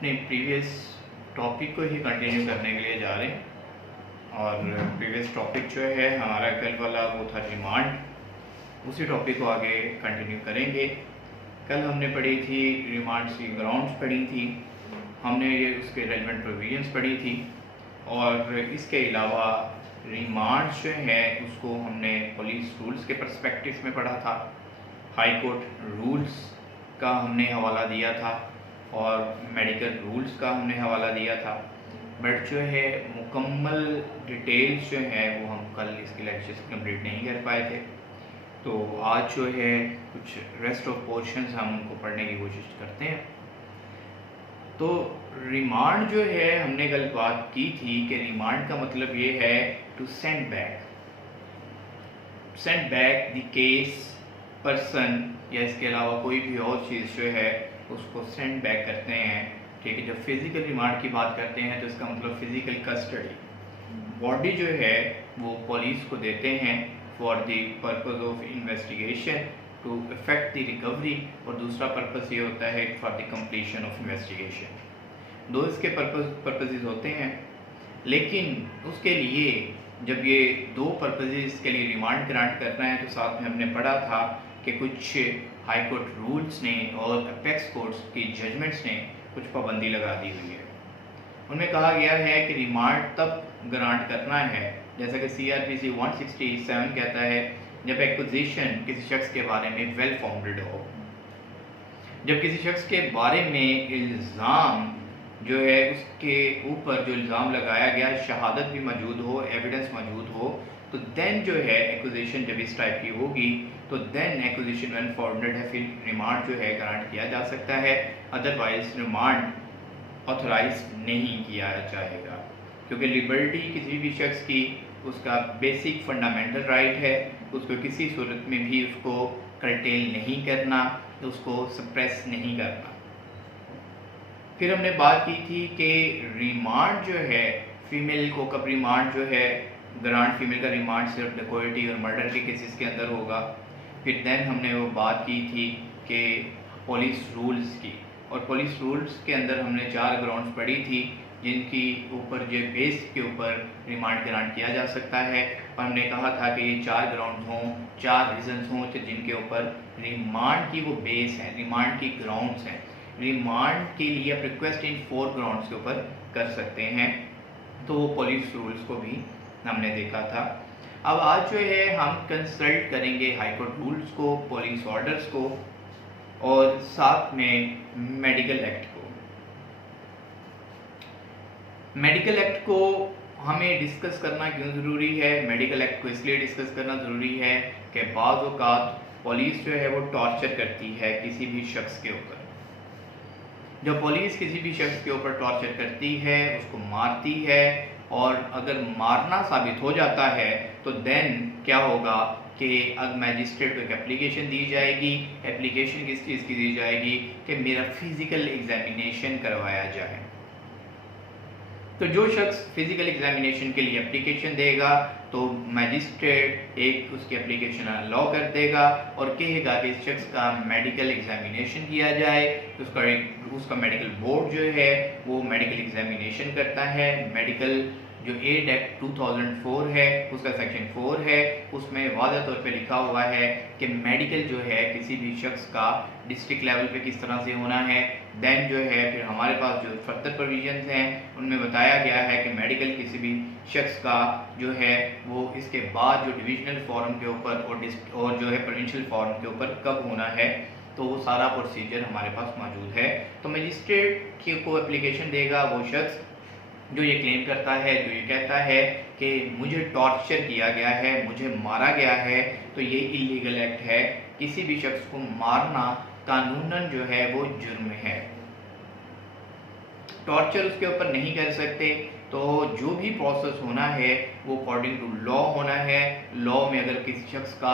अपने previous topic को ही continue करने के लिए जा रहे हैं और प्रीवियस टॉपिक जो है हमारा कल वाला वो था रिमांड। उसी टॉपिक को आगे कंटिन्यू करेंगे। कल हमने पढ़ी थी रिमांड की ग्राउंड्स पढ़ी थी, हमने ये उसके रेलेवेंट प्रोविजंस पढ़ी थी और इसके अलावा रिमांड जो है उसको हमने पुलिस रूल्स के पर्सपेक्टिव में पढ़ा था, हाई कोर्ट रूल्स का हमने हवाला दिया था और मेडिकल रूल्स का हमने हवाला दिया था। बट जो है मुकम्मल डिटेल्स जो है वो हम कल इसके लेक्चर्स कंप्लीट नहीं कर पाए थे, तो आज जो है कुछ रेस्ट ऑफ पोर्शंस हम उनको पढ़ने की कोशिश करते हैं। तो रिमांड जो है हमने कल बात की थी कि रिमांड का मतलब ये है to send back the case person या इसके अलावा कोई भी और चीज़ जो है उसको सेंड बैक करते हैं। ठीक है, जब फिज़िकल रिमांड की बात करते हैं तो इसका मतलब फ़िज़िकल कस्टडी, बॉडी जो है वो पुलिस को देते हैं for the purpose of investigation to effect the recovery, और दूसरा पर्पज़ ये होता है for the completion of investigation. दो इसके पर्पज़ होते हैं, लेकिन उसके लिए जब ये दो पर्पज़ के लिए रिमांड ग्रांट करना है तो साथ में हमने पढ़ा था कि कुछ हाई कोर्ट रूल्स ने और अपेक्स कोर्ट्स की जजमेंट्स ने कुछ पाबंदी लगा दी हुई है। उनमें कहा गया है कि रिमांड तब ग्रांट करना है, जैसा कि CRPC 167 कहता है, जब एक्विजिशन किसी शख्स के बारे में वेल फाउंडेड हो, जब किसी शख्स के बारे में इल्ज़ाम जो है उसके ऊपर जो इल्ज़ाम लगाया गया शहादत भी मौजूद हो, एविडेंस मौजूद हो, तो देन जो है एक्विजिशन जब इस टाइप की होगी तो देन एक्विजिशन वेल फाउंडेड है, फिर रिमांड जो है ग्रांट किया जा सकता है। अदरवाइज रिमांड ऑथराइज नहीं किया जाएगा, क्योंकि लिबर्टी किसी भी शख्स की उसका बेसिक फंडामेंटल राइट है, उसको किसी सूरत में भी उसको कर्टेल नहीं करना, उसको सप्रेस नहीं करना। फिर हमने बात की थी कि रिमांड जो है फीमेल को कब रिमांड जो है ग्रांट, फीमेल का रिमांड सिर्फ डेकोइटी और मर्डर के केसेस के अंदर होगा। फिर देन हमने वो बात की थी कि पुलिस रूल्स की, और पुलिस रूल्स के अंदर हमने 4 ग्राउंड्स पढ़ी थी जिनकी ऊपर जो बेस के ऊपर रिमांड ग्रांट किया जा सकता है, और हमने कहा था कि ये 4 ग्राउंड हों, 4 रीजंस हों जिनके ऊपर रिमांड की वो बेस है, रिमांड की ग्राउंड्स हैं। रिमांड के लिए आप रिक्वेस्ट इन 4 ग्राउंड्स के ऊपर कर सकते हैं, तो वो पुलिस रूल्स को भी हमने देखा था। अब आज जो है हम कंसल्ट करेंगे हाई कोर्ट रूल्स को, पुलिस ऑर्डर्स को और साथ में मेडिकल एक्ट को। मेडिकल एक्ट को हमें डिस्कस करना क्यों ज़रूरी है? मेडिकल एक्ट को इसलिए डिस्कस करना ज़रूरी है कि बाज़ औक़ात पुलिस जो है वो टॉर्चर करती है किसी भी शख्स के ऊपर। जब पुलिस किसी भी शख्स के ऊपर टॉर्चर करती है, उसको मारती है, और अगर मारना साबित हो जाता है तो देन क्या होगा कि अब मैजिस्ट्रेट को एक एप्लीकेशन दी जाएगी। एप्लीकेशन किस चीज़ की दी जाएगी कि मेरा फिज़िकल एग्जामिनेशन करवाया जाए। तो जो शख्स फिज़िकल एग्जामिनेशन के लिए एप्लीकेशन देगा तो मैजिस्ट्रेट एक उसकी एप्लीकेशन अलाउ कर देगा और कहेगा कि इस शख्स का मेडिकल एग्जामिनेशन किया जाए। उसका मेडिकल बोर्ड जो है वो मेडिकल एग्जामिनेशन करता है। मेडिकल जो एड एक्ट 2004 है उसका सेक्शन 4 है, उसमें वाज़ह तौर पे लिखा हुआ है कि मेडिकल जो है किसी भी शख्स का डिस्ट्रिक्ट लेवल पे किस तरह से होना है। देन जो है फिर हमारे पास जो फर्दर प्रोविजंस हैं उनमें बताया गया है कि मेडिकल किसी भी शख्स का जो है वो इसके बाद जो डिविजनल फॉर्म के ऊपर और जो है प्रोविंशियल फॉर्म के ऊपर कब होना है, तो वो सारा प्रोसीजर हमारे पास मौजूद है। तो मजिस्ट्रेट को एप्लीकेशन देगा वो शख्स जो ये क्लेम करता है, जो ये कहता है कि मुझे टॉर्चर किया गया है, मुझे मारा गया है, तो ये इलीगल एक्ट है। किसी भी शख्स को मारना कानूनन जो है वो जुर्म है। टॉर्चर उसके ऊपर नहीं कर सकते, तो जो भी प्रोसेस होना है वो अकॉर्डिंग टू लॉ होना है। लॉ में अगर किसी शख्स का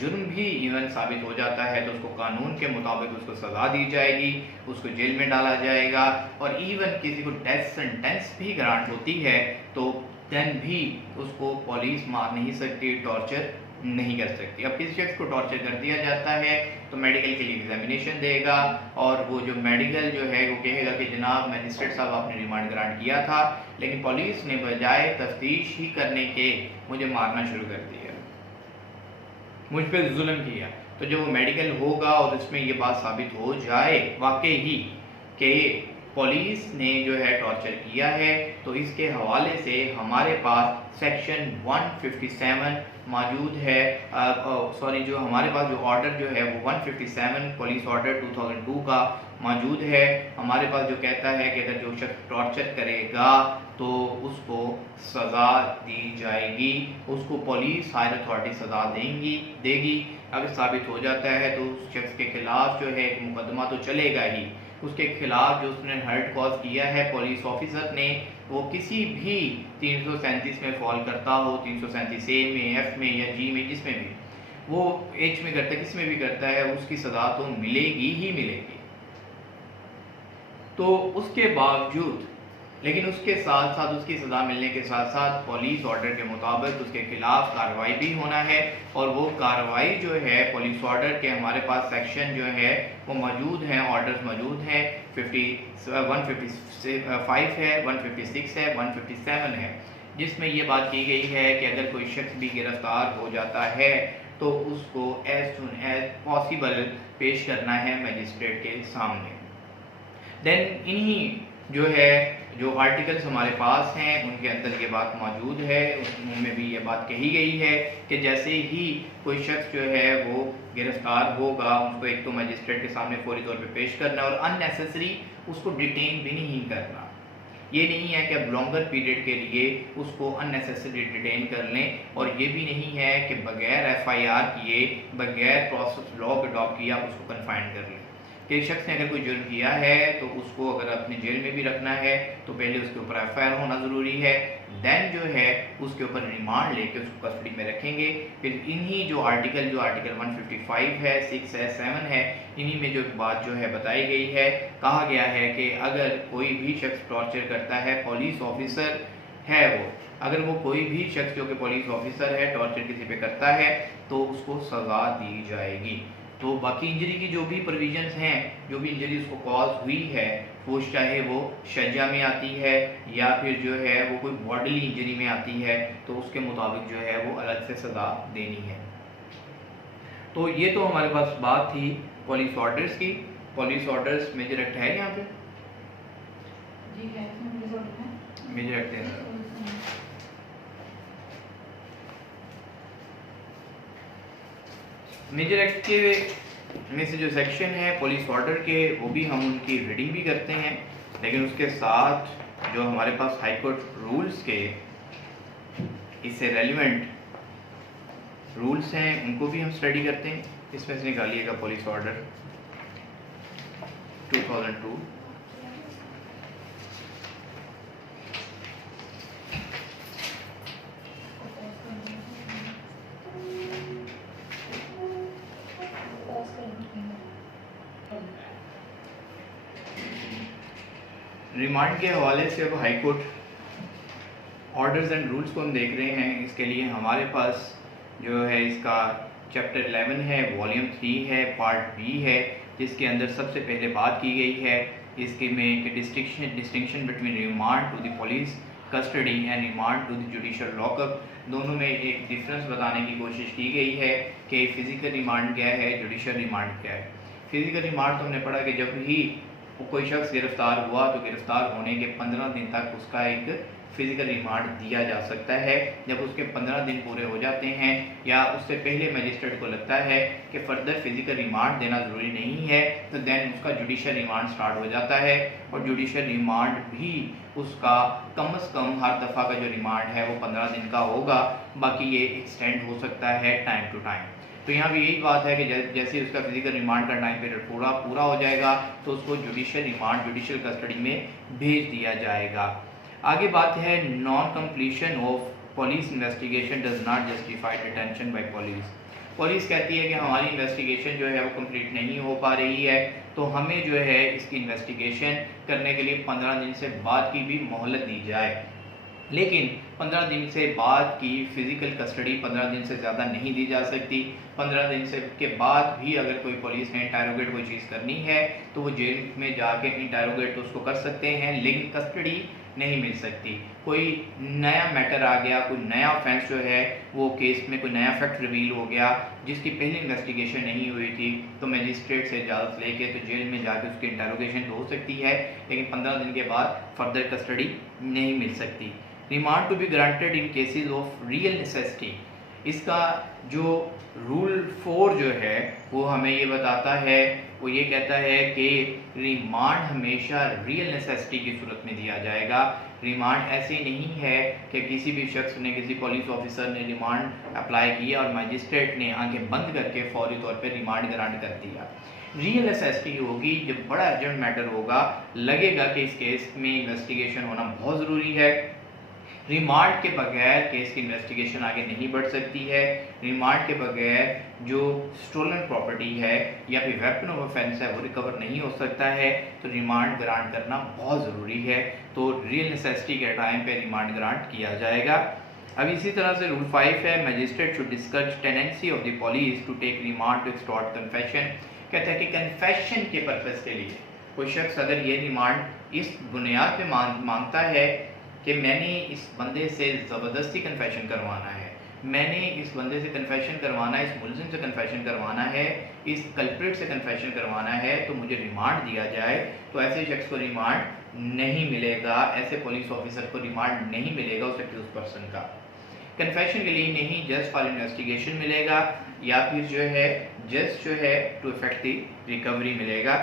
जुर्म भी इवन साबित हो जाता है तो उसको कानून के मुताबिक उसको सज़ा दी जाएगी, उसको जेल में डाला जाएगा, और इवन किसी को डेथ सेंटेंस भी ग्रांट होती है तो देन भी उसको पुलिस मार नहीं सकती, टॉर्चर नहीं कर सकती। अब किसी शख्स को टॉर्चर कर दिया जाता है तो मेडिकल के लिए एग्जामिनेशन देगा और वो जो मेडिकल जो है वो कहेगा कि जनाब मजिस्ट्रेट साहब आपने रिमांड ग्रांट किया था, लेकिन पुलिस ने बजाय तफ्तीश ही करने के मुझे मारना शुरू कर दिया, मुझ पर जुल्म किया। तो जो वो मेडिकल होगा और उसमें ये बात साबित हो जाए वाकई ही कि पुलिस ने जो है टॉर्चर किया है, तो इसके हवाले से हमारे पास सेक्शन 157 मौजूद है। सॉरी, जो हमारे पास जो ऑर्डर जो है वो 157 पुलिस ऑर्डर 2002 का मौजूद है। हमारे पास जो कहता है कि अगर जो शख्स टॉर्चर करेगा तो उसको सज़ा दी जाएगी, उसको पुलिस हायर अथॉरिटी सज़ा देगी। अगर साबित हो जाता है तो उस शख्स के खिलाफ जो है एक मुकदमा तो चलेगा ही, उसके खिलाफ जो उसने हर्ट कॉज किया है पुलिस ऑफिसर ने, वो किसी भी 337 में फॉल करता हो, 337 ए में, एफ में या जी में, जिसमें भी वो एच में करता है, किस में भी करता है, उसकी सज़ा तो मिलेगी ही मिलेगी। तो उसके बावजूद, लेकिन उसके साथ साथ उसकी सज़ा मिलने के साथ साथ पुलिस ऑर्डर के मुताबिक उसके खिलाफ कार्रवाई भी होना है। और वो कार्रवाई जो है पुलिस ऑर्डर के हमारे पास सेक्शन जो है वो मौजूद हैं, ऑर्डर्स मौजूद हैं। 155 है, 156 है, 157 है, जिसमें ये बात की गई है कि अगर कोई शख्स भी गिरफ्तार हो जाता है तो उसको एज सुन एज पॉसिबल पेश करना है मजिस्ट्रेट के सामने। देन इन्हीं जो है जो आर्टिकल्स हमारे पास हैं उनके अंदर ये बात मौजूद है, उनमें भी ये बात कही गई है कि जैसे ही कोई शख्स जो है वो गिरफ्तार होगा उसको एक तो मजिस्ट्रेट के सामने फौरी तौर पे पेश करना और अननेसेसरी उसको डिटेन भी नहीं करना। ये नहीं है कि अब लॉन्गर पीरियड के लिए उसको अननेसेसरी डिटेन कर लें, और ये भी नहीं है कि बगैर FIR किए, बगैर प्रोसेस लॉ को अडॉप्ट किया आप उसको कन्फाइन कर लें। कि शख्स ने अगर कोई जुर्म किया है तो उसको अगर अपनी जेल में भी रखना है तो पहले उसके ऊपर FIR होना ज़रूरी है, देन जो है उसके ऊपर रिमांड लेके उसको कस्टडी में रखेंगे। फिर इन्हीं जो आर्टिकल 155 है, 6 है, 7 है, इन्हीं में जो बात जो है बताई गई है, कहा गया है कि अगर कोई भी शख्स टॉर्चर करता है, पुलिस ऑफिसर है वो, अगर वो कोई भी शख्स जो कि पुलिस ऑफिसर है टॉर्चर किसी पे करता है तो उसको सज़ा दी जाएगी। तो बाकी इंजरी की जो भी प्रोविजंस हैं, जो भी इंजरी उसको कॉज हुई है, वो चाहे वो शज्जा में आती है या फिर जो है वो कोई बॉडीली इंजरी में आती है, तो उसके मुताबिक जो है वो अलग से सज़ा देनी है। तो ये तो हमारे पास बात थी पुलिस ऑर्डर्स की। पुलिस ऑर्डर्स मेजर एक्ट है यहाँ पे? जी है, मेजर एक्ट है। मेजर एक्ट के में से जो सेक्शन है पुलिस ऑर्डर के, वो भी हम उनकी रीडिंग भी करते हैं, लेकिन उसके साथ जो हमारे पास हाई कोर्ट रूल्स के इससे रेलिवेंट रूल्स हैं उनको भी हम स्टडी करते हैं। इसमें से निकालिएगा पुलिस ऑर्डर 2002। रिमांड के हवाले से अब high court orders and rules को हम देख रहे हैं। इसके लिए हमारे पास जो है इसका चैप्टर 11 है, वॉल्यूम 3 है, पार्ट बी है, जिसके अंदर सबसे पहले बात की गई है इसके में कि distinction between remand to the police custody and remand to the judicial lockup. दोनों में एक डिफरेंस बताने की कोशिश की गई है कि फिजिकल रिमांड क्या है, जुडिशियल रिमांड क्या है। फिजिकल रिमांड तो हमने पढ़ा कि जब ही कोई शख्स गिरफ्तार हुआ तो गिरफ्तार होने के 15 दिन तक उसका एक फिजिकल रिमांड दिया जा सकता है। जब उसके 15 दिन पूरे हो जाते हैं या उससे पहले मजिस्ट्रेट को लगता है कि फर्दर फिजिकल रिमांड देना ज़रूरी नहीं है, तो देन उसका जुडिशियल रिमांड स्टार्ट हो जाता है। और जुडिशियल रिमांड भी उसका कम से कम हर दफ़ा का जो रिमांड है वो 15 दिन का होगा, बाकी ये एक्सटेंड हो सकता है टाइम टू टाइम। तो यहाँ भी यही बात है कि जैसे उसका फिजिकल रिमांड का टाइम पीरियड पूरा हो जाएगा तो उसको जुडिशियल रिमांड, जुडिशियल कस्टडी में भेज दिया जाएगा। आगे बात है non completion of police investigation does not justify detention by police. Police कहती है कि हमारी इन्वेस्टिगेशन जो है वो कंप्लीट नहीं हो पा रही है, तो हमें जो है इसकी इन्वेस्टिगेशन करने के लिए 15 दिन से बाद की भी मोहलत दी जाए। लेकिन 15 दिन से बाद की फिजिकल कस्टडी 15 दिन से ज़्यादा नहीं दी जा सकती। 15 दिन से के बाद भी अगर कोई पुलिस ने इंटरोगेट कोई चीज़ करनी है तो वो जेल में जाके इंटरोगेट तो उसको कर सकते हैं, लेकिन कस्टडी नहीं मिल सकती। कोई नया मैटर आ गया, कोई नया ऑफेंस जो है वो केस में कोई नया फैक्ट रिवील हो गया जिसकी पहले इन्वेस्टिगेशन नहीं हुई थी, तो मजिस्ट्रेट से इजाज़त लेके तो जेल में जाके उसकी इंटरोगेशन तो हो सकती है, लेकिन 15 दिन के बाद फर्दर कस्टडी नहीं मिल सकती। Remand to be granted in cases of real necessity, इसका जो रूल 4 जो है वो हमें ये बताता है, वो ये कहता है कि रिमांड हमेशा रियल नेसेसिटी की सूरत में दिया जाएगा। रिमांड ऐसे नहीं है कि किसी भी शख्स ने, किसी पुलिस ऑफिसर ने रिमांड अप्लाई किया और मजिस्ट्रेट ने आंखें बंद करके फौरी तौर पे रिमांड ग्रांट कर दिया। रियल नेसेसिटी होगी जब बड़ा अर्जेंट मैटर होगा, लगेगा कि इस केस में इन्वेस्टिगेशन होना बहुत ज़रूरी है। रिमांड के बगैर केस की इन्वेस्टिगेशन आगे नहीं बढ़ सकती है। रिमांड के बगैर जो स्टोलन प्रॉपर्टी है या फिर वेपन ऑफ ऑफेंस है वो रिकवर नहीं हो सकता है, तो रिमांड ग्रांट करना बहुत ज़रूरी है। तो रियल नेसेसिटी के टाइम पे रिमांड ग्रांट किया जाएगा। अब इसी तरह से रूल 5 है, magistrate should discuss tendency of the police to take remand to extort confession. कहता है कि कन्फेशन के पर्पज़ के लिए कोई शख्स अगर ये रिमांड इस बुनियाद पे मांगता है कि मैंने इस बंदे से ज़बरदस्ती कन्फेशन करवाना है, मैंने इस बंदे से कन्फेशन करवाना है, इस मुलजिम से कन्फेशन करवाना है, इस कल्प्रिट से कन्फेशन करवाना है, तो मुझे रिमांड दिया जाए, तो ऐसे शख्स को रिमांड नहीं मिलेगा, ऐसे पुलिस ऑफिसर को रिमांड नहीं मिलेगा उस एक्यूज पर्सन का। कन्फेशन के लिए नहीं, जस्ट फॉर इन्वेस्टिगेशन मिलेगा, या फिर जो है जस्ट जो है टू इफेक्ट दी रिकवरी मिलेगा,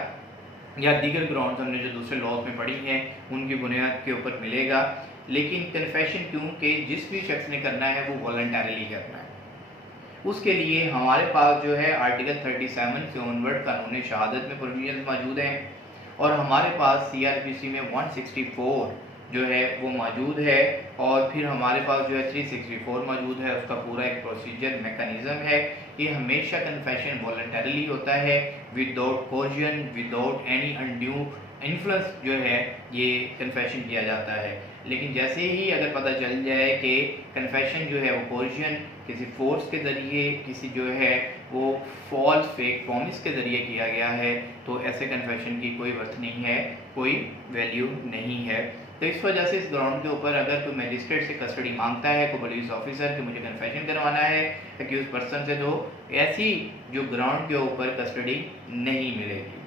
या दीगर ग्राउंड हमने जो दूसरे लॉज में पढ़ी हैं उनकी बुनियाद के ऊपर मिलेगा। लेकिन कन्फेशन क्योंकि जिस भी शख्स ने करना है वो वॉलंटरली करना है, उसके लिए हमारे पास जो है आर्टिकल 37 से ऑनवर्ड कानून शहादत में प्रोविजन मौजूद हैं, और हमारे पास सीआरपीसी में 164 जो है वो मौजूद है, और फिर हमारे पास जो है 364 मौजूद है। उसका पूरा एक प्रोसीजर मैकेनिज्म है। ये हमेशा कन्फेशन वॉलंटरली होता है, without coercion, without any undue influence जो है ये कन्फेशन किया जाता है। लेकिन जैसे ही अगर पता चल जाए कि कन्फेशन जो है वो कोर्जन, किसी फोर्स के ज़रिए, किसी जो है वो फॉल्स फेक प्रॉमिस के ज़रिए किया गया है, तो ऐसे कन्फेशन की कोई वर्थ नहीं है, कोई वैल्यू नहीं है। तो इस वजह से इस ग्राउंड के ऊपर अगर कोई मजिस्ट्रेट से कस्टडी मांगता है, कोई पुलिस ऑफिसर कि मुझे कन्फेशन करवाना है एक्यूज पर्सन से, तो ऐसी जो ग्राउंड के ऊपर कस्टडी नहीं मिलेगी।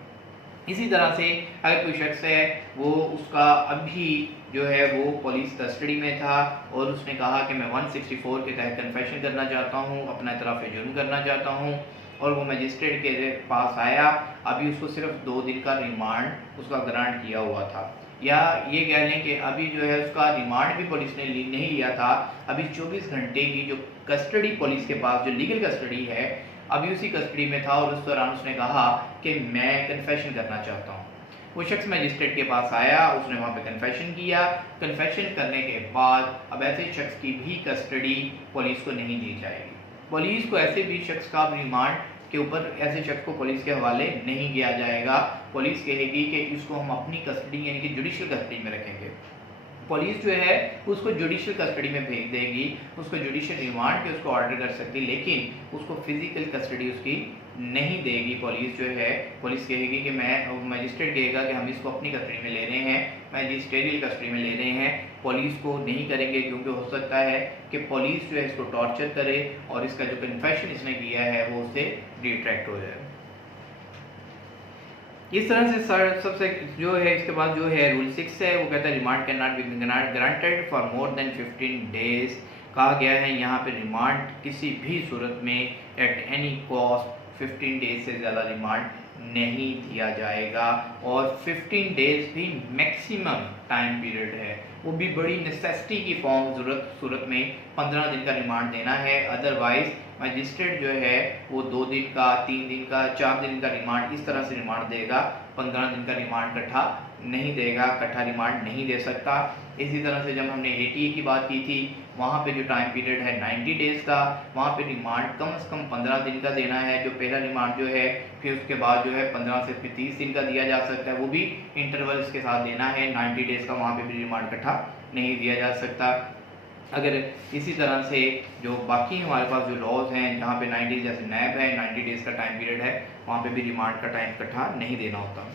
इसी तरह से अगर कोई शख्स है वो उसका अभी जो है वो पुलिस कस्टडी में था और उसने कहा कि मैं 164 के तहत कन्फेशन करना चाहता हूँ, अपना इतराफ़ जुर्म करना चाहता हूँ, और वो मजिस्ट्रेट के पास आया, अभी उसको सिर्फ 2 दिन का रिमांड उसका ग्रांट किया हुआ था, या ये कह लें कि अभी जो है उसका रिमांड भी पुलिस ने नहीं लिया था, अभी 24 घंटे की जो कस्टडी पुलिस के पास जो लीगल कस्टडी है अभी उसी कस्टडी में था, और उस दौरान उसने कहा कि मैं कन्फेशन करना चाहता हूँ। वो शख्स मजिस्ट्रेट के पास आया, उसने वहाँ पे कन्फेशन किया। कन्फेशन करने के बाद अब ऐसे शख्स की भी कस्टडी पुलिस को नहीं दी जाएगी। पुलिस को ऐसे भी शख्स का रिमांड के ऊपर ऐसे शख्स को पुलिस के हवाले नहीं किया जाएगा। पुलिस कहेगी कि इसको हम अपनी कस्टडी यानी कि जुडिशल कस्टडी में रखेंगे। पुलिस जो है उसको जुडिशियल कस्टडी में भेज देगी, उसको जुडिशियल रिमांड पे उसको ऑर्डर कर सकती, लेकिन उसको फिजिकल कस्टडी उसकी नहीं देगी। पुलिस जो है पुलिस कहेगी कि मजिस्ट्रेट कहेगा कि हम इसको अपनी कस्टडी में ले रहे हैं, मैजिस्ट्रेरियल कस्टडी में ले रहे हैं, पुलिस को नहीं करेंगे, क्योंकि हो सकता है कि पुलिस जो है इसको टॉर्चर करे और इसका जो कन्फेशन इसने किया है वो उससे रिट्रैक्ट हो जाए। इस तरह से सबसे जो है इसके बाद जो है रूल 6 है वो कहता है remand can not be granted for more than 15 days. कहा गया है यहाँ पे रिमांड किसी भी सूरत में एट एनी कॉस्ट 15 डेज से ज़्यादा रिमांड नहीं दिया जाएगा, और 15 डेज भी मैक्सिमम टाइम पीरियड है, वो भी बड़ी नेसेसिटी की सूरत में 15 दिन का रिमांड देना है। अदरवाइज मजिस्ट्रेट जो है वो 2 दिन का, 3 दिन का, 4 दिन का रिमांड इस तरह से रिमांड देगा, 15 दिन का रिमांड इकट्ठा नहीं देगा, इकट्ठा रिमांड नहीं दे सकता। इसी तरह से जब हमने ATA की बात की थी, वहाँ पे जो टाइम पीरियड है 90 डेज़ का, वहाँ पे रिमांड कम से कम 15 दिन का देना है जो पहला रिमांड जो है, फिर उसके बाद जो है 15 से फिर 30 दिन का दिया जा सकता है, वो भी इंटरवल्स के साथ देना है। 90 डेज़ का वहाँ पे भी रिमांड इकट्ठा नहीं दिया जा सकता। अगर इसी तरह से जो बाकी हमारे पास जो लॉज हैं जहाँ पे 90 जैसे नैब है 90 डेज़ का टाइम पीरियड है, वहाँ पे भी रिमांड का टाइम इकट्ठा नहीं देना होता।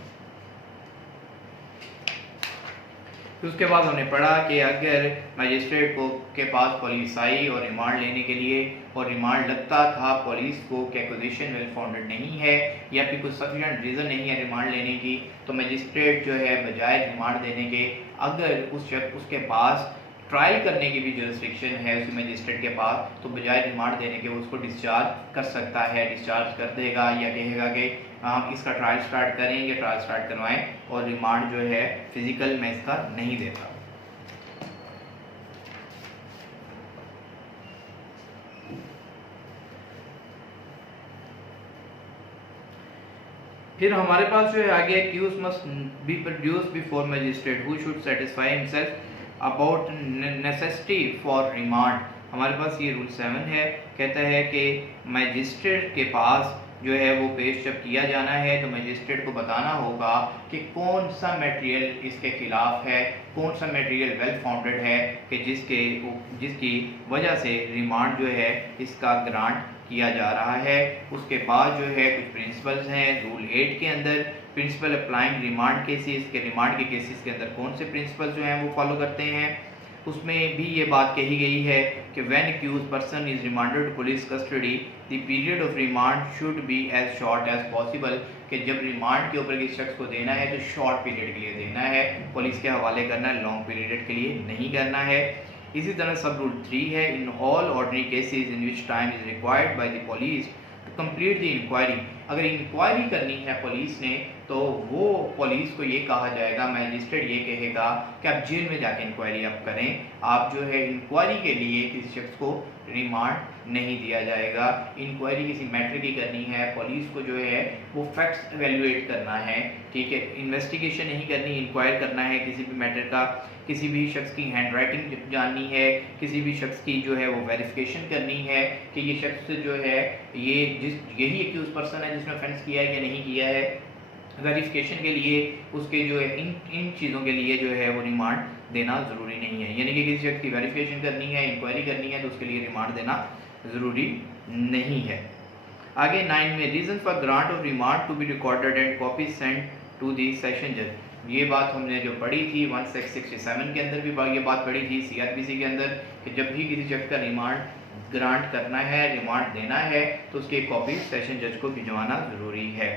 फिर उसके बाद हमने पढ़ा कि अगर मजिस्ट्रेट को के पास पुलिस आई और रिमांड लेने के लिए और रिमांड लगता था पुलिस को कि एक्विजिशन वेल फाउंडेड नहीं है या फिर कुछ सफिशिएंट रीज़न नहीं है रिमांड लेने की, तो मजिस्ट्रेट जो है बजाय रिमांड देने के अगर उसके पास ट्रायल करने की भी जुरिस्डिक्शन है उस मजिस्ट्रेट के पास, तो बजाय रिमांड देने के उसको डिस्चार्ज कर सकता है। डिस्चार्ज कर देगा या कहेगा कि हम इसका ट्रायल स्टार्ट करेंगे, ट्रायल स्टार्ट करवाएं और रिमांड जो है फिजिकल में इसका नहीं देता। फिर हमारे पास जो है आगे accuse must be produce before magistrate who should satisfy himself about necessity for remand. हमारे पास ये रूल 7 है, कहता है कि मजिस्ट्रेट के पास जो है वो पेश जब किया जाना है तो मजिस्ट्रेट को बताना होगा कि कौन सा मटेरियल इसके खिलाफ है, कौन सा मटेरियल वेल फाउंडेड है कि जिसकी वजह से रिमांड जो है इसका ग्रांट किया जा रहा है। उसके बाद जो है कुछ प्रिंसिपल्स हैं रूल 8 के अंदर, प्रिंसिपल अप्लाइंग रिमांड केसेस के रिमांड के केसेस के अंदर कौन से प्रिंसिपल्स जो हैं वो फॉलो करते हैं। उसमें भी ये बात कही गई है कि when accused person is remanded to police custody the period of remand should be as short as possible, कि जब रिमांड के ऊपर किसी शख्स को देना है तो शॉर्ट पीरियड के लिए देना है, पुलिस के हवाले करना है, लॉन्ग पीरियड के लिए नहीं करना है। इसी तरह सब रूल 3 है, in all ordinary cases in which time is required by the police to complete the inquiry. अगर इंक्वायरी करनी है पुलिस ने तो वो पुलिस को ये कहा जाएगा, मजिस्ट्रेट ये कहेगा कि आप जेल में जाके इंक्वायरी आप करें, आप जो है इंक्वायरी के लिए किसी शख्स को रिमांड नहीं दिया जाएगा। इंक्वायरी किसी मैटर की करनी है, पुलिस को जो है वो फैक्ट्स एवेल्युएट करना है, ठीक है, इन्वेस्टिगेशन नहीं करनी, इंक्वायर करना है किसी भी मैटर का, किसी भी शख्स की हैंड राइटिंग जाननी है, किसी भी शख्स की जो है वो वेरिफिकेशन करनी है कि ये शख्स जो है यही एक्यूज पर्सन है जिसने ऑफेंस किया है या नहीं किया है। वेरिफिकेशन के लिए उसके जो है इन चीज़ों के लिए जो है वो रिमांड देना ज़रूरी नहीं है, यानी कि किसी शख्स की वेरिफिकेशन करनी है, इंक्वायरी करनी है तो उसके लिए रिमांड देना ज़रूरी नहीं है। आगे 9 में reason for grant of remand to be recorded and copy send to the session जज। ये बात हमने जो पढ़ी थी 1667 के अंदर भी ये बात पढ़ी थी CRPC के अंदर कि जब भी किसी शख्स का रिमांड ग्रांट करना है, रिमांड देना है तो उसकी कॉपी सेशन जज को भिजवाना ज़रूरी है।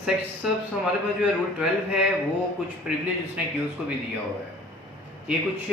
सेक्शन हमारे पास जो है रूल 12 है वो कुछ प्रिविलेज उसने एक्यूज को भी दिया हुआ है। ये कुछ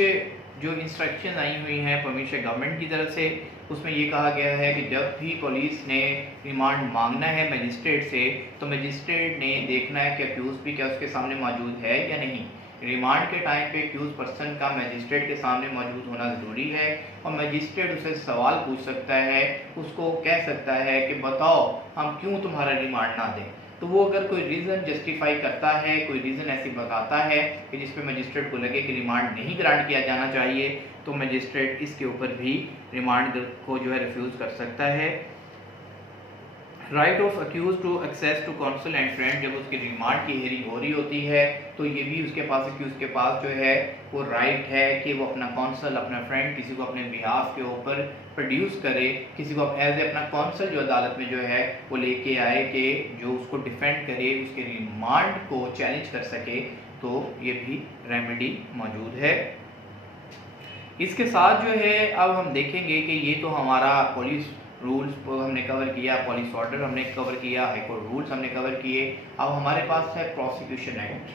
जो इंस्ट्रक्शन आई हुई हैं परमिशन गवर्नमेंट की तरफ से, उसमें ये कहा गया है कि जब भी पुलिस ने रिमांड मांगना है मजिस्ट्रेट से तो मजिस्ट्रेट ने देखना है कि एक्यूज भी क्या उसके सामने मौजूद है या नहीं। रिमांड के टाइम पे एक्यूज पर्सन का मजिस्ट्रेट के सामने मौजूद होना ज़रूरी है और मजिस्ट्रेट उसे सवाल पूछ सकता है, उसको कह सकता है कि बताओ हम क्यों तुम्हारा रिमांड ना दें। तो वो अगर कोई रीज़न जस्टिफाई करता है, कोई रीज़न ऐसी बताता है कि जिस पे मजिस्ट्रेट को लगे कि रिमांड नहीं ग्रांट किया जाना चाहिए तो मजिस्ट्रेट इसके ऊपर भी रिमांड को जो है रिफ्यूज़ कर सकता है। Right of accuse to access to counsel and friend, जब उसकी रिमांड की हेयरिंग हो रही होती है तो ये भी उसके पास अक्यूज के पास जो है वो राइट है कि वो अपना काउंसिल, अपना फ्रेंड किसी को अपने बिहाफ के ऊपर प्रोड्यूस करे, किसी को एज ए अपना काउंसिल जो अदालत में जो है वो लेके आए कि जो उसको डिफेंड करे, उसके रिमांड को चैलेंज कर सके, तो ये भी रेमेडी मौजूद है। इसके साथ जो है अब हम देखेंगे कि ये तो हमारा पुलिस रूल्स हमने कवर किया, पुलिस ऑर्डर हमने कवर किया, हाईकोर्ट रूल्स हमने कवर किए। अब हमारे पास है प्रोसिक्यूशन एक्ट।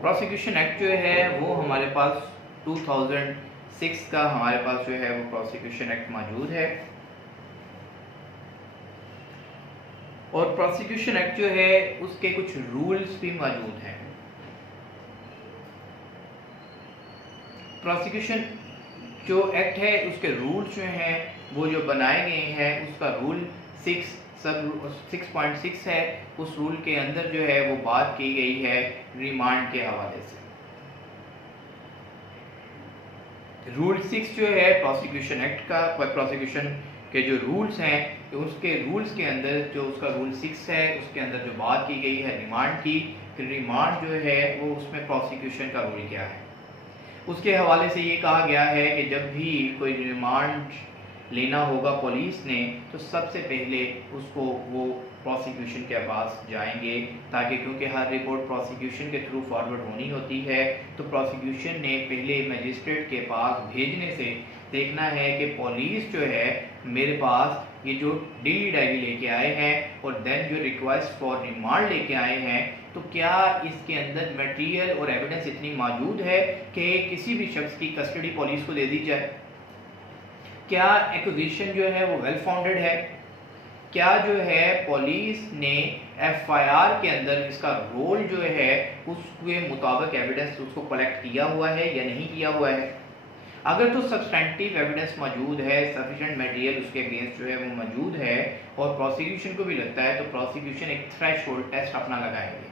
प्रोसिक्यूशन एक्ट जो है वो हमारे पास 2006 का हमारे पास जो है वो प्रोसिक्यूशन एक्ट मौजूद है और प्रोसिक्यूशन एक्ट जो है उसके कुछ रूल्स भी मौजूद हैं। प्रोसिक्यूशन जो एक्ट है उसके रूल्स जो हैं वो जो बनाए गए हैं, उसका रूल 6.6 है, उस रूल के अंदर जो है वो बात की गई है रिमांड के हवाले से। रूल 6 जो है प्रोसिक्यूशन एक्ट का, प्रोसिक्यूशन के जो रूल्स हैं, तो उसके रूल्स के अंदर जो उसका रूल 6 है उसके अंदर जो बात की गई है रिमांड की, कि रिमांड जो है वो उसमें प्रोसिक्यूशन का रूल क्या है। उसके हवाले से ये कहा गया है कि जब भी कोई रिमांड लेना होगा पुलिस ने, तो सबसे पहले उसको वो प्रोसिक्यूशन के पास जाएंगे, ताकि क्योंकि हर रिपोर्ट प्रोसिक्यूशन के थ्रू फॉरवर्ड होनी होती है, तो प्रोसिक्यूशन ने पहले मजिस्ट्रेट के पास भेजने से देखना है कि पुलिस जो है मेरे पास ये जो डेली डायरी लेके आए हैं और देन जो रिक्वेस्ट फॉर रिमांड लेके आए हैं, तो क्या इसके अंदर मटेरियल और एविडेंस इतनी मौजूद है कि किसी भी शख्स की कस्टडी पुलिस को दे दी जाए। क्या एक्विजिशन जो है वो वेल फाउंडेड है, क्या जो है पुलिस ने एफआईआर के अंदर इसका रोल जो है उसके मुताबिक एविडेंस उसको कलेक्ट किया हुआ है या नहीं किया हुआ है। अगर तो सब्सटेंटिव एविडेंस मौजूद है, सफिशिएंट मटेरियल उसके अगेंस्ट जो है वो मौजूद है और प्रोसिक्यूशन को भी लगता है, तो प्रोसिक्यूशन एक थ्रेशोल्ड टेस्ट अपना लगाएंगे।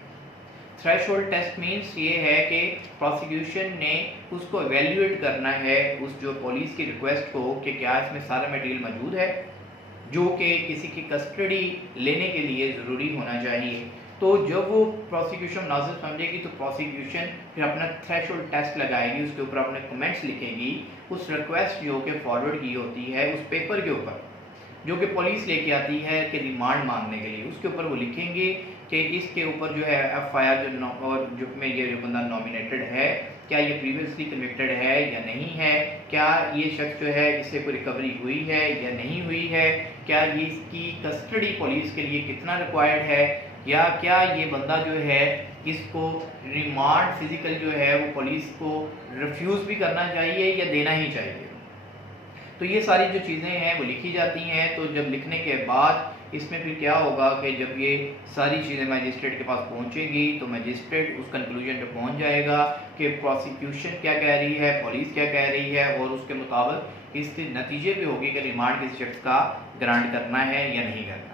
थ्रेशोल्ड टेस्ट मीन्स ये है कि प्रोसिक्यूशन ने उसको एवेल्युएट करना है उस जो पुलिस की रिक्वेस्ट को, कि क्या इसमें सारा मटेरियल मौजूद है जो कि किसी की कस्टडी लेने के लिए ज़रूरी होना चाहिए। तो जब वो प्रोसिक्यूशन नाज़िर समझेगी तो प्रोसिक्यूशन फिर अपना थ्रेशोल्ड टेस्ट लगाएगी, उसके ऊपर अपने कमेंट्स लिखेगी उस रिक्वेस्ट जो कि फॉरवर्ड की होती है उस पेपर के ऊपर जो कि पुलिस लेके आती है कि रिमांड मांगने के लिए, उसके ऊपर वो लिखेंगे कि इसके ऊपर जो है एफआईआर जो और जो में ये जो बंदा नॉमिनेटेड है, क्या ये प्रीवियसली कन्विक्टेड है या नहीं है, क्या ये शख्स जो है इससे कोई रिकवरी हुई है या नहीं हुई है, क्या ये इसकी कस्टडी पुलिस के लिए कितना रिक्वायर्ड है, या क्या ये बंदा जो है इसको रिमांड फिजिकल जो है वो पुलिस को रिफ्यूज़ भी करना चाहिए या देना ही चाहिए। तो ये सारी जो चीज़ें हैं वो लिखी जाती हैं। तो जब लिखने के बाद इसमें फिर क्या होगा कि जब ये सारी चीज़ें मजिस्ट्रेट के पास पहुंचेगी तो मजिस्ट्रेट उस कंक्लूजन पे पहुंच जाएगा कि प्रोसिक्यूशन क्या कह रही है, पुलिस क्या कह रही है, और उसके मुताबिक इसके नतीजे पे होगी कि रिमांड किसी शख्स का ग्रांट करना है या नहीं करना है।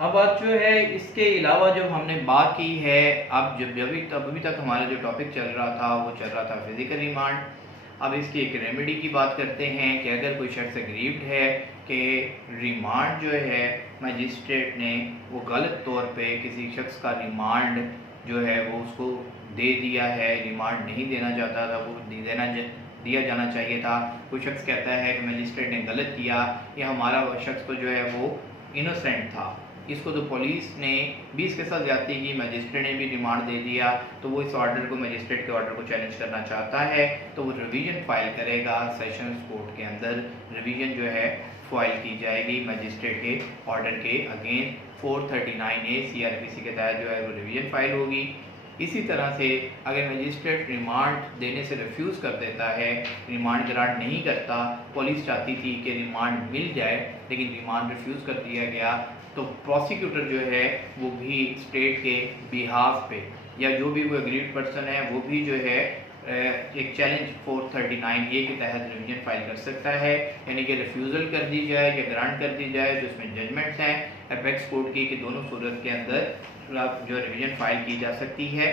अब बात जो है इसके अलावा जो हमने बात की है, अब जब अभी तक हमारा जो टॉपिक चल रहा था वो चल रहा था फिजिकल रिमांड। अब इसकी एक रेमेडी की बात करते हैं कि अगर कोई शख्स एग्रीव्ड है कि रिमांड जो है मजिस्ट्रेट ने वो गलत तौर पे किसी शख्स का रिमांड जो है वो उसको दे दिया है, रिमांड नहीं देना चाहता था, वो दिया जाना चाहिए था। कोई शख्स कहता है कि मजिस्ट्रेट ने गलत किया या हमारा शख्स तो जो है वो इनोसेंट था, इसको तो पुलिस ने 20 के साथ ज्यादती की, मजिस्ट्रेट ने भी रिमांड दे दिया, तो वो इस ऑर्डर को मजिस्ट्रेट के ऑर्डर को चैलेंज करना चाहता है, तो वो रिवीजन फाइल करेगा सेशंस कोर्ट के अंदर। रिवीजन जो है फाइल की जाएगी मजिस्ट्रेट के ऑर्डर के अगेंस्ट 439A CRPC के तहत जो है वो रिवीजन फाइल होगी। इसी तरह से अगर मजिस्ट्रेट रिमांड देने से रिफ्यूज़ कर देता है, रिमांड ग्रांट नहीं करता, पुलिस चाहती थी कि रिमांड मिल जाए लेकिन रिमांड रिफ्यूज़ कर दिया गया, तो प्रोसिक्यूटर जो है वो भी स्टेट के बिहाफ पे या जो भी वो एग्रीड पर्सन है वो भी जो है एक चैलेंज 439A के तहत रिवीजन फाइल कर सकता है, यानी कि रिफ्यूज़ल कर दी जाए या ग्रांट कर दी जाए। जो इसमें जजमेंट्स हैं अपेक्स कोर्ट की कि दोनों सूरत के अंदर जो रिवीजन फाइल की जा सकती है।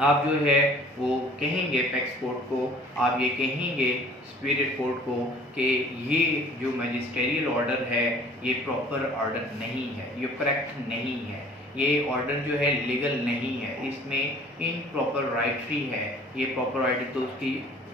आप जो है वो कहेंगे अपेक्स कोर्ट को, आप ये कहेंगे सुपीरियर कोर्ट को कि ये जो मजिस्ट्रियल ऑर्डर है ये प्रॉपर ऑर्डर नहीं है, ये करेक्ट नहीं है, ये ऑर्डर जो है लीगल नहीं है, इसमें इनप्रॉपर राइटरी है। ये प्रॉपर राइटरी तो उसकी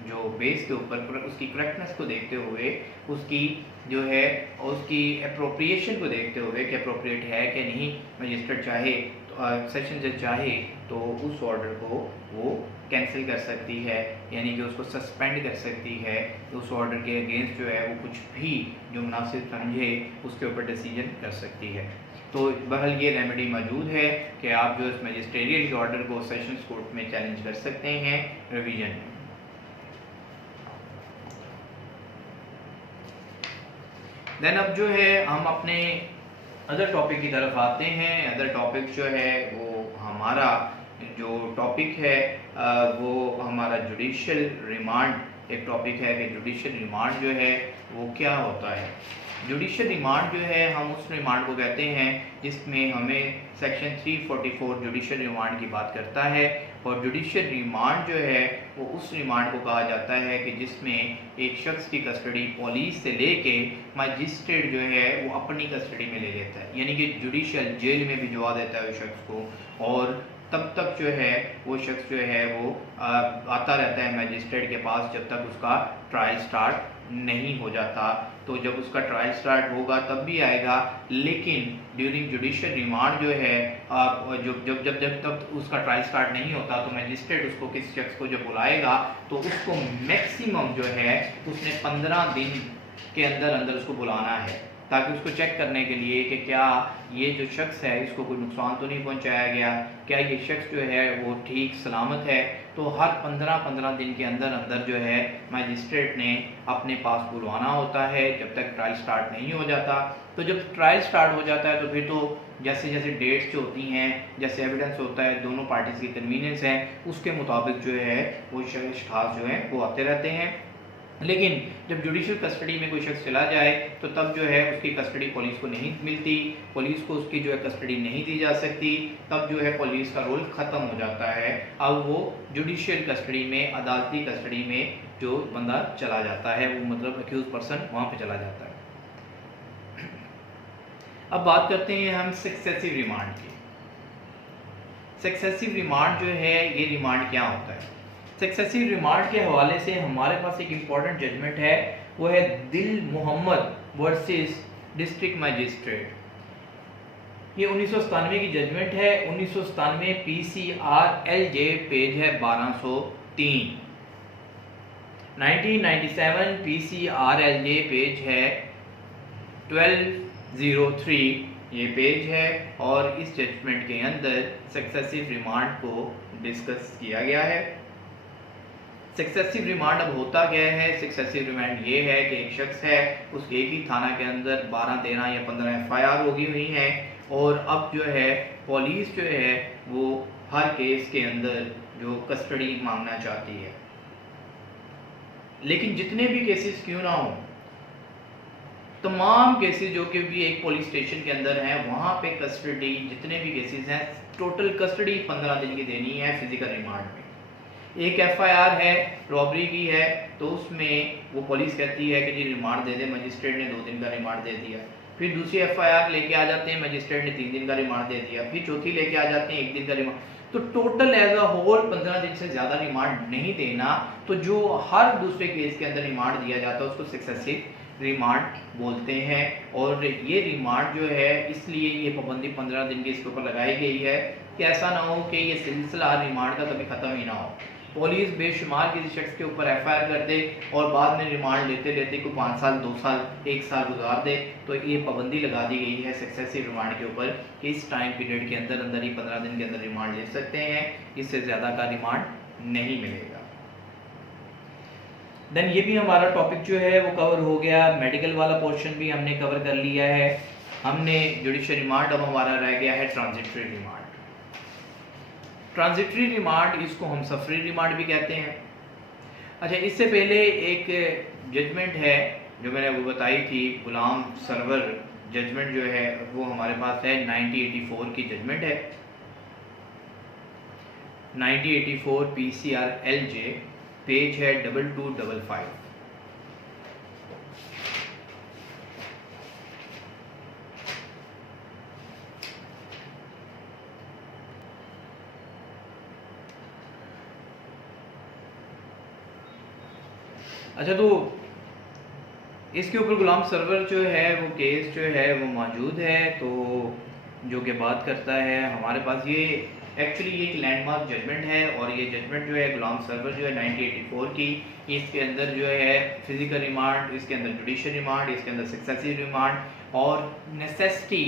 जो बेस के ऊपर उसकी करेक्टनेस को देखते हुए, उसकी जो है उसकी अप्रोप्रिएशन को देखते हुए कि अप्रोप्रिएट है कि नहीं, मजिस्ट्रेट चाहे सेशन जज चाहे तो उस ऑर्डर को वो कैंसिल कर सकती है, यानी कि उसको सस्पेंड कर सकती है। उस ऑर्डर के अगेंस्ट जो है वो कुछ भी जो मुनासिब समझे उसके ऊपर डिसीजन कर सकती है। तो बहरहाल ये रेमेडी मौजूद है कि आप जो इस मजिस्ट्रियल के ऑर्डर को सेशंस कोर्ट में चैलेंज कर सकते हैं रिवीजन में। देन अब जो है हम अपने अदर टॉपिक की तरफ आते हैं। अदर टॉपिक जो है वो हमारा जो टॉपिक है वो हमारा जुडिशियल रिमांड एक टॉपिक है कि जुडिशियल रिमांड जो है वो क्या होता है। जुडिशियल रिमांड जो है हम उस रिमांड को कहते हैं जिसमें हमें सेक्शन 344 जुडिशियल रिमांड की बात करता है। और जुडिशियल रिमांड जो है वो उस रिमांड को कहा जाता है कि जिसमें एक शख्स की कस्टडी पुलिस से लेके मजिस्ट्रेट जो है वो अपनी कस्टडी में ले लेता है, यानी कि जुडिशियल जेल में भिजवा देता है उस शख्स को, और तब तक जो है वो शख्स जो है वो आता रहता है मजिस्ट्रेट के पास जब तक उसका ट्रायल स्टार्ट नहीं हो जाता। तो जब उसका ट्रायल स्टार्ट होगा तब भी आएगा, लेकिन ड्यूरिंग जुडिशियल रिमांड जो है जब तक उसका ट्रायल स्टार्ट नहीं होता तो मजिस्ट्रेट उसको किस शख्स को जब बुलाएगा तो उसको मैक्सिमम जो है उसने 15 दिन के अंदर अंदर उसको बुलाना है, ताकि उसको चेक करने के लिए कि क्या ये जो शख्स है इसको कोई नुकसान तो नहीं पहुंचाया गया, क्या ये शख्स जो है वो ठीक सलामत है। तो हर 15 दिन के अंदर अंदर जो है मजिस्ट्रेट ने अपने पास बुलवाना होता है जब तक ट्रायल स्टार्ट नहीं हो जाता। तो जब ट्रायल स्टार्ट हो जाता है तो फिर तो जैसे जैसे डेट्स जो होती हैं, जैसे एविडेंस होता है, दोनों पार्टीज़ की कन्वीनियंस है उसके मुताबिक जो है वो खास जो है वो आते रहते हैं। लेकिन जब जुडिशियल कस्टडी में कोई शख्स चला जाए तो तब जो है उसकी कस्टडी पुलिस को नहीं मिलती, पुलिस को उसकी जो है कस्टडी नहीं दी जा सकती, तब जो है पुलिस का रोल ख़त्म हो जाता है। अब वो जुडिशियल कस्टडी में, अदालती कस्टडी में जो बंदा चला जाता है वो मतलब अक्यूज पर्सन वहाँ पे चला जाता है। अब बात करते हैं हम सक्सेसिव रिमांड की। सक्सेसिव रिमांड जो है ये रिमांड क्या होता है? सक्सेसिव रिमांड के हवाले से हमारे पास एक इम्पॉर्टेंट जजमेंट है, वो है दिल मोहम्मद वर्सेस डिस्ट्रिक्ट मजिस्ट्रेट। ये 1997 की जजमेंट है। 1997 PCRLJ पेज है 1203। 1997 PCRLJ पेज है 1203 ये पेज है, और इस जजमेंट के अंदर सक्सेसिव रिमांड को डिस्कस किया गया है। सक्सेसिव रिमांड अब होता क्या है? सक्सेसिव रिमांड ये है कि एक शख्स है, उस एक ही थाना के अंदर 12, 13 या 15 FIR होगी हुई हैं, और अब जो है पुलिस जो है वो हर केस के अंदर जो कस्टडी मांगना चाहती है। लेकिन जितने भी केसेस क्यों ना हो, तमाम केसेस जो कि भी एक पुलिस स्टेशन के अंदर हैं वहाँ पे कस्टडी, जितने भी केसेस हैं टोटल कस्टडी 15 दिन की देनी है फिजिकल रिमांड में। एक FIR है रॉबरी की है तो उसमें वो पुलिस कहती है कि जी रिमांड दे दे, मजिस्ट्रेट ने 2 दिन का रिमांड दे दिया। फिर दूसरी FIR लेके आ जाते हैं, मजिस्ट्रेट ने 3 दिन का रिमांड दे दिया। फिर चौथी लेके आ जाते हैं 1 दिन का रिमांड। तो टोटल एज अ होल 15 दिन से ज़्यादा रिमांड नहीं देना। तो जो हर दूसरे केस के अंदर रिमांड दिया जाता है उसको सक्सेसिव रिमांड बोलते हैं। और ये रिमांड जो है इसलिए ये पाबंदी 15 दिन की इसके ऊपर लगाई गई है कि ऐसा ना हो कि ये सिलसिला रिमांड का कभी ख़त्म ही ना हो। पुलिस बेशुमार किसी शख्स के ऊपर FIR कर दे और बाद में रिमांड लेते लेते कोई 5 साल, 2 साल, 1 साल गुजार दे, तो ये पाबंदी लगा दी गई है सक्सेसिव रिमांड के ऊपर कि इस टाइम पीरियड के अंदर अंदर ही 15 दिन के अंदर रिमांड ले सकते हैं, इससे ज़्यादा का रिमांड नहीं मिलेगा। देन ये भी हमारा टॉपिक जो है वो कवर हो गया। मेडिकल वाला पोर्शन भी हमने कवर कर लिया है। हमने जुडिशियल रिमांड, अब हमारा रह गया है ट्रांजिटरी रिमांड। ट्रांजिटरी रिमांड, इसको हम सफरी रिमांड भी कहते हैं। अच्छा, इससे पहले एक जजमेंट है जो मैंने वो बताई थी, गुलाम सरवर जजमेंट जो है वो हमारे पास है 1984 की जजमेंट है। 1984 PCRLJ पेज है 2255। अच्छा, तो इसके ऊपर गुलाम सरवर जो है वो केस जो है वो मौजूद है, तो जो कि बात करता है हमारे पास ये एक्चुअली एक लैंडमार्क जजमेंट है। और ये जजमेंट जो है गुलाम सरवर जो है 1984 की, इसके अंदर जो है फिजिकल रिमांड, इसके अंदर जुडिशियल रिमांड, इसके अंदर सक्सेसिव रिमांड और नेसेसिटी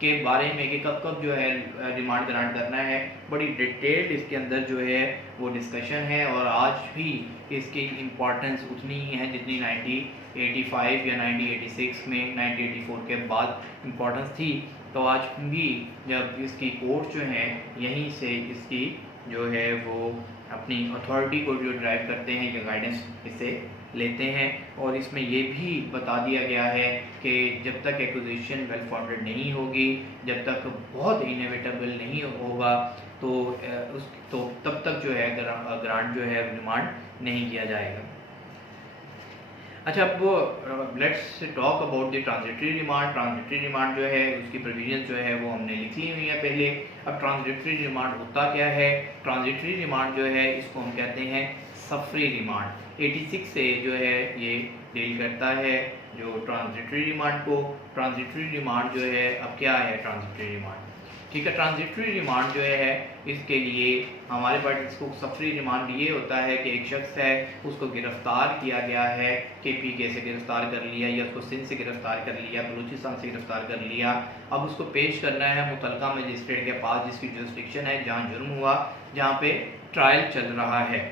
के बारे में कि कब कब जो है रिमांड ग्रांट करना है, बड़ी डिटेल्ड इसके अंदर जो है वो डिस्कशन है। और आज भी इसकी इम्पॉर्टेंस उतनी ही है जितनी 1985 या 1986 में 1984 के बाद इम्पॉर्टेंस थी। तो आज भी जब इसकी कोर्ट जो हैं यहीं से इसकी जो है वो अपनी अथॉरिटी को जो ड्राइव करते हैं या गाइडेंस इससे लेते हैं। और इसमें ये भी बता दिया गया है कि जब तक एक्विजिशन वेल फाउंडेड नहीं होगी, जब तक बहुत इनएविटेबल नहीं होगा तो तब तक जो है ग्रांट जो है डिमांड नहीं किया जाएगा। अच्छा, अब let's talk about the transitory remand. Transitory remand जो है उसकी प्रोविजन जो है वो हमने लिख ली हुई है पहले। अब ट्रांजिटरी रिमांड होता क्या है? ट्रांजिटरी रिमांड जो है इसको हम कहते हैं सफरी रिमांड। 86 से जो है ये डील करता है जो ट्रांजिटरी रिमांड को। ट्रांजिटरी रिमांड जो है, अब क्या है ट्रांजिटरी रिमांड? ठीक है, ट्रांजिटरी रिमांड जो है इसके लिए हमारे पास इसको सफरी रिमांड ये होता है कि एक शख्स है, उसको गिरफ्तार किया गया है, KPK से गिरफ्तार कर लिया या उसको सिंध से गिरफ्तार कर लिया, बलूचिस्तान से गिरफ्तार कर लिया। अब उसको पेश करना है मुतलका मजिस्ट्रेट के पास जिसकी जुरिस्डिक्शन है, जहाँ जुर्म हुआ, जहाँ पे ट्रायल चल रहा है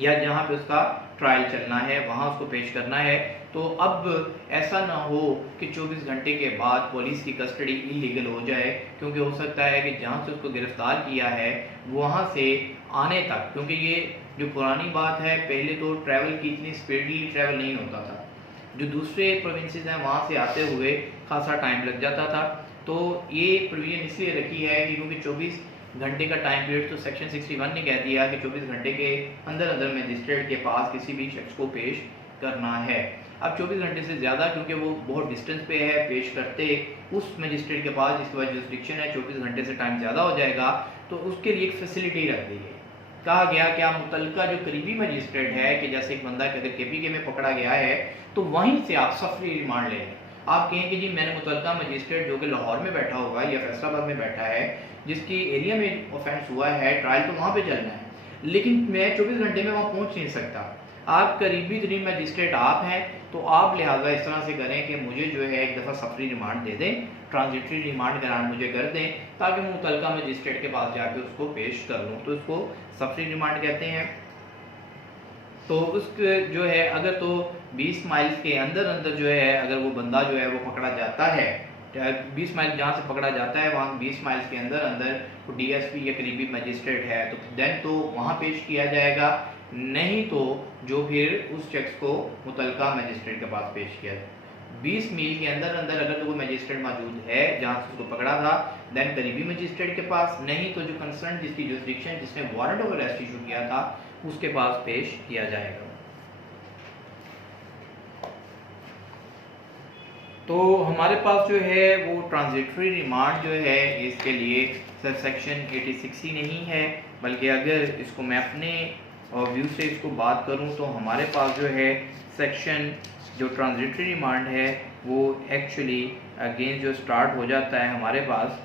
या जहाँ पे उसका ट्रायल चलना है, वहाँ उसको पेश करना है। तो अब ऐसा ना हो कि 24 घंटे के बाद पुलिस की कस्टडी इलीगल हो जाए, क्योंकि हो सकता है कि जहाँ से उसको गिरफ्तार किया है वहाँ से आने तक, क्योंकि ये जो पुरानी बात है, पहले तो ट्रैवल की इतनी स्पीडली ट्रैवल नहीं होता था, जो दूसरे प्रोविंसेस हैं वहाँ से आते हुए खासा टाइम लग जाता था। तो ये प्रोविजन इसलिए रखी है कि क्योंकि 24 घंटे का टाइम पीरियड तो सेक्शन 61 ने कह दिया कि 24 घंटे के अंदर अंदर मजिस्ट्रेट के पास किसी भी शख्स को पेश करना है। अब 24 घंटे से ज़्यादा क्योंकि वो बहुत डिस्टेंस पे है, पेश करते उस मजिस्ट्रेट के पास जिसके पास जुरिस्डिक्शन है 24 घंटे से टाइम ज़्यादा हो जाएगा, तो उसके लिए एक फैसिलिटी रख दी है। कहा गया कि आप मुतलका जो करीबी मजिस्ट्रेट है, कि जैसे एक बंदा अगर KPK में पकड़ा गया है तो वहीं से आप सफरी रिमांड ले लें। आप कहें कि जी मैंने मुतलका मजिस्ट्रेट जो कि लाहौर में बैठा हुआ है या फैसलाबाद में बैठा है, जिसकी एरिया में ऑफेंस हुआ है, ट्रायल तो वहाँ पे चलना है, लेकिन मैं 24 घंटे में वहाँ पहुँच नहीं सकता। आप करीबी तरीन मजिस्ट्रेट आप हैं, तो आप लिहाजा इस तरह से करें कि मुझे जो है एक दफ़ा सफरी रिमांड दे दें, ट्रांजिटरी रिमांड ग्रांट मुझे कर दें, ताकि मैं मुतलका मजिस्ट्रेट के पास जाके उसको पेश कर लूँ। तो इसको सफरी रिमांड कहते हैं। तो उस जो है अगर तो 20 माइल्स के अंदर अंदर जो है अगर वो बंदा जो है वो पकड़ा जाता है, 20 माइल जहाँ से पकड़ा जाता है वहाँ 20 माइल्स के अंदर अंदर वो DSP या करीबी मजिस्ट्रेट है तो देन तो वहाँ पेश किया जाएगा, नहीं तो जो फिर उस शख्स को मुतलका मजिस्ट्रेट के पास पेश किया जाए। 20 मील के अंदर अंदर अगर तो कोई मजिस्ट्रेट मौजूद है जहाँ से उसको पकड़ा था, देन करीबी मजिस्ट्रेट के पास, नहीं तो जो कंसर्न जिसकी जुरिस्डिक्शन जिसने वारंट ऑफ अरेस्ट इशू किया था उसके पास पेश किया जाएगा। तो हमारे पास जो है वो ट्रांजिटरी रिमांड जो है इसके लिए सब सेक्शन 86 ही नहीं है, बल्कि अगर इसको मैं अपने व्यू से इसको बात करूं तो हमारे पास जो है सेक्शन जो ट्रांजिटरी रिमांड है वो एक्चुअली अगेन जो स्टार्ट हो जाता है हमारे पास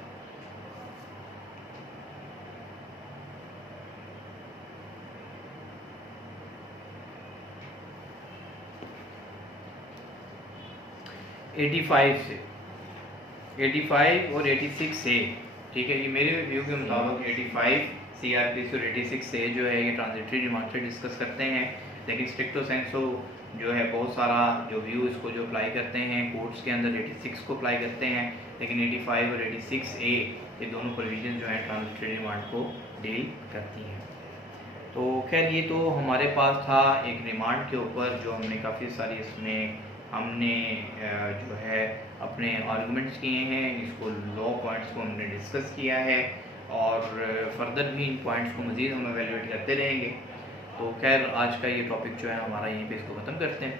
85 से, 85 और 86 से। ठीक है, ये मेरे व्यू के मुताबिक 85 CRPC और 86 से जो है ये ट्रांजिटरी रिमांड से डिस्कस करते हैं। लेकिन स्ट्रिक्टो सेंसो जो है बहुत सारा जो व्यू इसको जो अप्लाई करते हैं कोर्ट्स के अंदर 86 को अप्लाई करते हैं, लेकिन 85 और 86A ये दोनों प्रोविजन जो है ट्रांजिटरी रिमांड को डील करती हैं। तो खैर ये तो हमारे पास था एक रिमांड के ऊपर जो हमने काफ़ी सारी इसमें हमने जो है अपने आर्गूमेंट्स किए हैं, इसको लॉ पॉइंट्स को हमने डिस्कस किया है और फर्दर भी इन पॉइंट्स को मज़ीद हम एवेलुएट करते रहेंगे। तो खैर आज का ये टॉपिक जो है हमारा यहीं पे इसको ख़त्म करते हैं।